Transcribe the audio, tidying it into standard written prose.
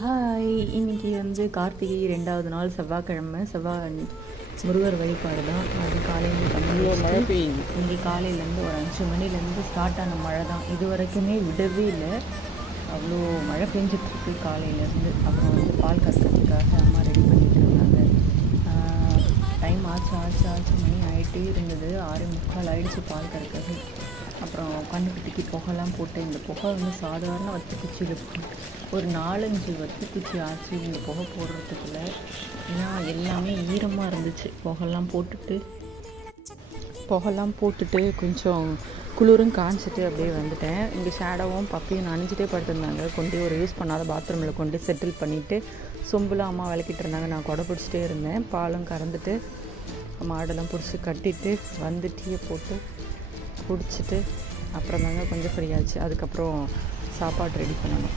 Hi, இன்னைக்கு கார்த்திகை 2வது நாள் செவ்வாய்க்கிழமை. முருகர் வழிபாடு தான். அது காலையில் மழை பெய்யுது. இன்றைக்கி காலையிலேருந்து ஒரு 5 மணிலேருந்து ஸ்டார்ட் ஆன மழை தான். இது வரைக்குமே விடவே இல்லை. அவ்வளோ மழை பெஞ்சிட்ருக்கு காலையிலேருந்து. அப்புறம் பால் கறக்கிறதுக்காக அம்மா ரெடி பண்ணிகிட்டு இருந்தாங்க. டைம் ஆச்சு மணி ஆகிட்டே இருந்தது. 6:45 ஆகிடுச்சு பால் கறக்கிறது. அப்புறம் கண்ணுக்குட்டிக்கு புகைலாம் போட்டு, இந்த புகை சாதாரண வத்துக்குச்சியில் ஒரு 4-5 வத்துக்குச்சி ஆச்சு இந்த புகை போடுறதுக்குள்ள. ஏன்னா எல்லாமே ஈரமாக இருந்துச்சு. புகைலாம் போட்டுட்டு கொஞ்சம் குளிரும் காய்ச்சிட்டு அப்படியே வந்துட்டேன். இங்கே ஷேடோவும் பப்பியும் நனைஞ்சிட்டே படுத்திருந்தாங்க. கொண்டு ஒரு யூஸ் பண்ணாத பாத்ரூமில் கொண்டு செட்டில் பண்ணிவிட்டு சொம்புலாம் அம்மா விளக்கிட்டு இருந்தாங்க. நான் கொடை பிடிச்சிட்டே இருந்தேன். பாலும் கறந்துட்டு மாடெல்லாம் பிடிச்சி கட்டிட்டு வந்து டீயை போட்டு குடிச்சிட்டு அப்புறம் தாங்க கொஞ்சம் ஃப்ரீயாச்சு. அதுக்கப்புறம் சாப்பாடு ரெடி பண்ணணும்.